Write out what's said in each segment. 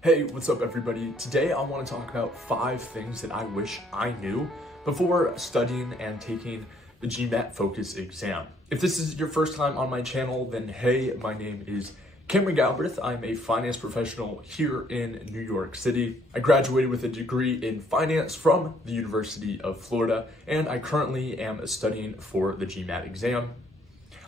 Hey, what's up everybody? Today I want to talk about 5 things that I wish I knew before studying and taking the GMAT Focus Exam. If this is your first time on my channel, then hey, my name is Cameron Galbraith. I'm a finance professional here in New York City. I graduated with a degree in finance from the University of Florida, and I currently am studying for the GMAT exam.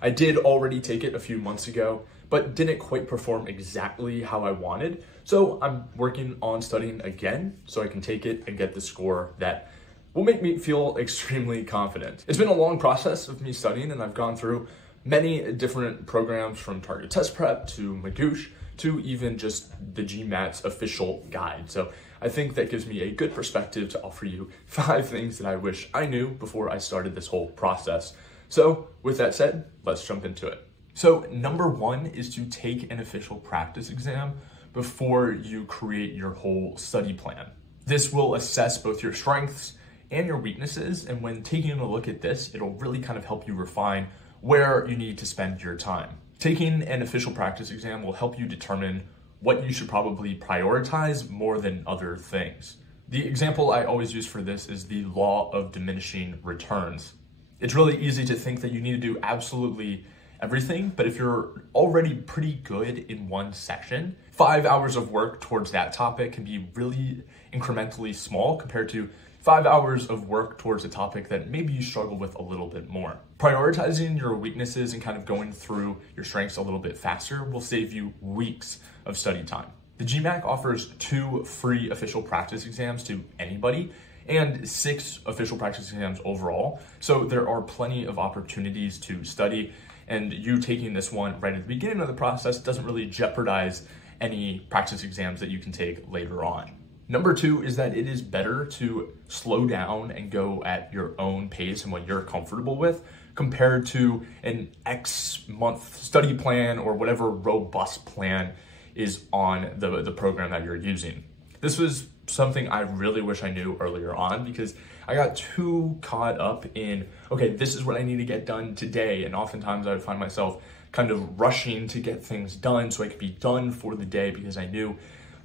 I did already take it a few months ago, but didn't quite perform exactly how I wanted. So I'm working on studying again so I can take it and get the score that will make me feel extremely confident. It's been a long process of me studying, and I've gone through many different programs from Target Test Prep to Magoosh to even just the GMAT's official guide. So I think that gives me a good perspective to offer you 5 things that I wish I knew before I started this whole process. So with that said, let's jump into it. So number 1 is to take an official practice exam before you create your whole study plan. This will assess both your strengths and your weaknesses, and when taking a look at this, it'll really kind of help you refine where you need to spend your time. Taking an official practice exam will help you determine what you should probably prioritize more than other things. The example I always use for this is the law of diminishing returns. It's really easy to think that you need to do absolutely everything, but if you're already pretty good in one section, 5 hours of work towards that topic can be really incrementally small compared to 5 hours of work towards a topic that maybe you struggle with a little bit more. Prioritizing your weaknesses and kind of going through your strengths a little bit faster will save you weeks of study time. The GMAT offers 2 free official practice exams to anybody and 6 official practice exams overall. So there are plenty of opportunities to study, and you taking this one right at the beginning of the process doesn't really jeopardize any practice exams that you can take later on. Number 2 is that it is better to slow down and go at your own pace and what you're comfortable with compared to an X month study plan or whatever robust plan is on the program that you're using. This was something I really wish I knew earlier on, because I got too caught up in, okay, this is what I need to get done today. And oftentimes I would find myself kind of rushing to get things done so I could be done for the day because I knew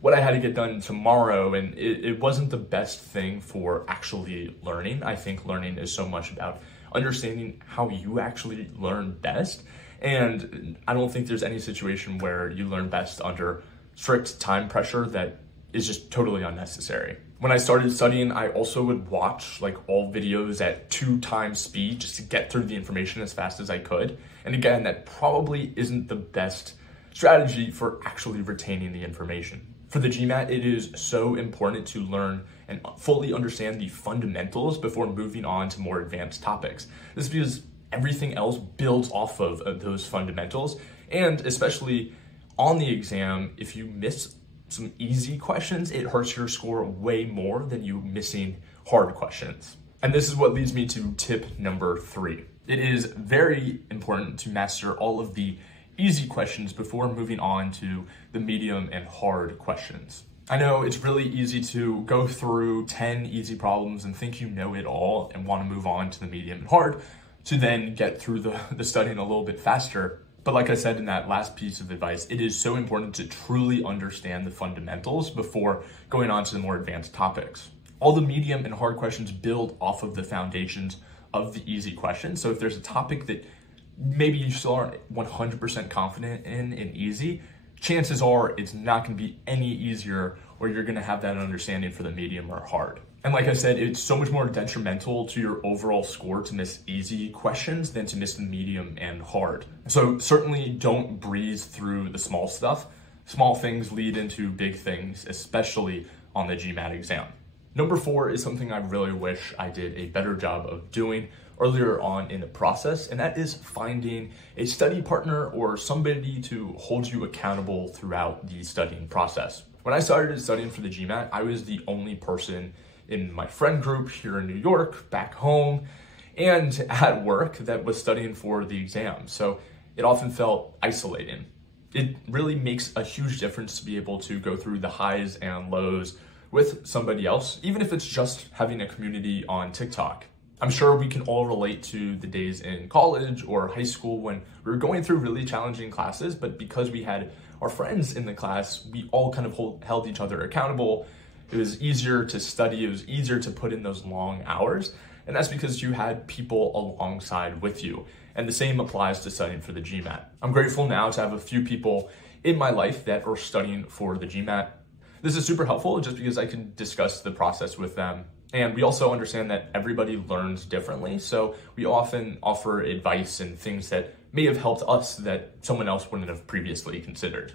what I had to get done tomorrow. And it wasn't the best thing for actually learning. I think learning is so much about understanding how you actually learn best. And I don't think there's any situation where you learn best under strict time pressure that is just totally unnecessary. When I started studying, I also would watch like all videos at 2 times speed just to get through the information as fast as I could. And again, that probably isn't the best strategy for actually retaining the information. For the GMAT, it is so important to learn and fully understand the fundamentals before moving on to more advanced topics. This is because everything else builds off of those fundamentals. And especially on the exam, if you miss some easy questions, it hurts your score way more than you missing hard questions. And this is what leads me to tip number 3. It is very important to master all of the easy questions before moving on to the medium and hard questions. I know it's really easy to go through 10 easy problems and think you know it all and want to move on to the medium and hard to then get through the studying a little bit faster. But like I said in that last piece of advice, it is so important to truly understand the fundamentals before going on to the more advanced topics. All the medium and hard questions build off of the foundations of the easy questions. So if there's a topic that maybe you still aren't 100% confident in easy, chances are it's not going to be any easier, or you're going to have that understanding for the medium or hard. And like I said, it's so much more detrimental to your overall score to miss easy questions than to miss the medium and hard. So certainly don't breeze through the small stuff. Small things lead into big things, especially on the GMAT exam. Number 4 is something I really wish I did a better job of doing earlier on in the process, and that is finding a study partner or somebody to hold you accountable throughout the studying process. When I started studying for the GMAT, I was the only person in my friend group here in New York, back home, and at work that was studying for the exam. So it often felt isolating. It really makes a huge difference to be able to go through the highs and lows with somebody else, even if it's just having a community on TikTok. I'm sure we can all relate to the days in college or high school when we were going through really challenging classes, but because we had our friends in the class, we all kind of held each other accountable. It was easier to study, it was easier to put in those long hours, and that's because you had people alongside with you. And the same applies to studying for the GMAT. I'm grateful now to have a few people in my life that are studying for the GMAT. This is super helpful just because I can discuss the process with them. And we also understand that everybody learns differently, so we often offer advice and things that may have helped us that someone else wouldn't have previously considered.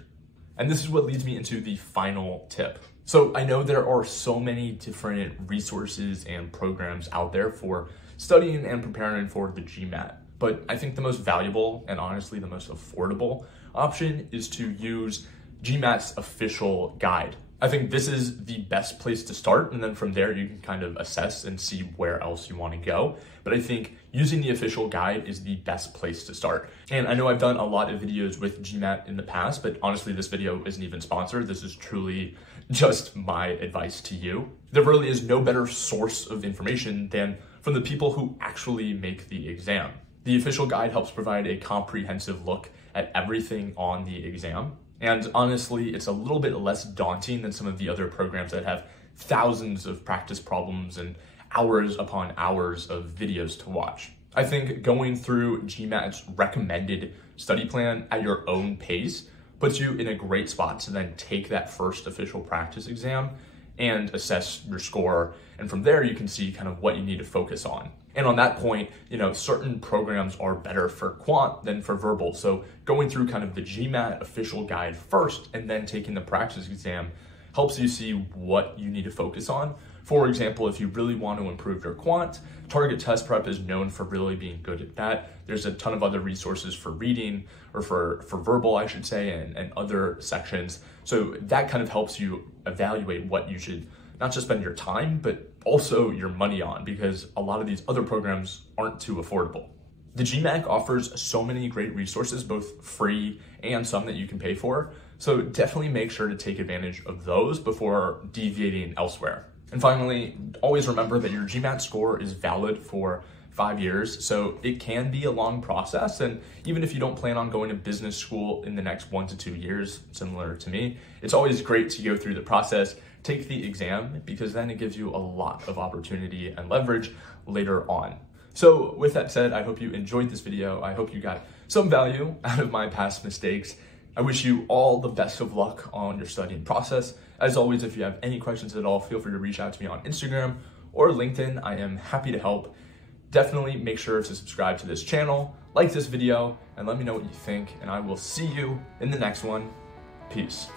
And this is what leads me into the final tip. So I know there are so many different resources and programs out there for studying and preparing for the GMAT, but I think the most valuable and honestly the most affordable option is to use GMAT's official guide. I think this is the best place to start, and then from there you can kind of assess and see where else you want to go. But I think using the official guide is the best place to start. And I know I've done a lot of videos with GMAT in the past, but honestly, this video isn't even sponsored. This is truly just my advice to you. There really is no better source of information than from the people who actually make the exam. The official guide helps provide a comprehensive look at everything on the exam. And honestly, it's a little bit less daunting than some of the other programs that have thousands of practice problems and hours upon hours of videos to watch. I think going through GMAT's recommended study plan at your own pace puts you in a great spot to then take that first official practice exam and assess your score. And from there, you can see kind of what you need to focus on. And on that point, certain programs are better for quant than for verbal. So going through kind of the GMAT official guide first and then taking the practice exam helps you see what you need to focus on. For example, if you really want to improve your quant, Target Test Prep is known for really being good at that. There's a ton of other resources for reading, or for verbal, I should say, and other sections. So that kind of helps you evaluate what you should not just spend your time, but also your money on, because a lot of these other programs aren't too affordable. The GMAT offers so many great resources, both free and some that you can pay for. So definitely make sure to take advantage of those before deviating elsewhere. And finally, always remember that your GMAT score is valid for 5 years, so it can be a long process. And even if you don't plan on going to business school in the next 1 to 2 years, similar to me, it's always great to go through the process, take the exam, because then it gives you a lot of opportunity and leverage later on. So with that said, I hope you enjoyed this video. I hope you got some value out of my past mistakes. I wish you all the best of luck on your studying process. As always, if you have any questions at all, feel free to reach out to me on Instagram or LinkedIn. I am happy to help. Definitely make sure to subscribe to this channel, like this video, and let me know what you think, and I will see you in the next one. Peace.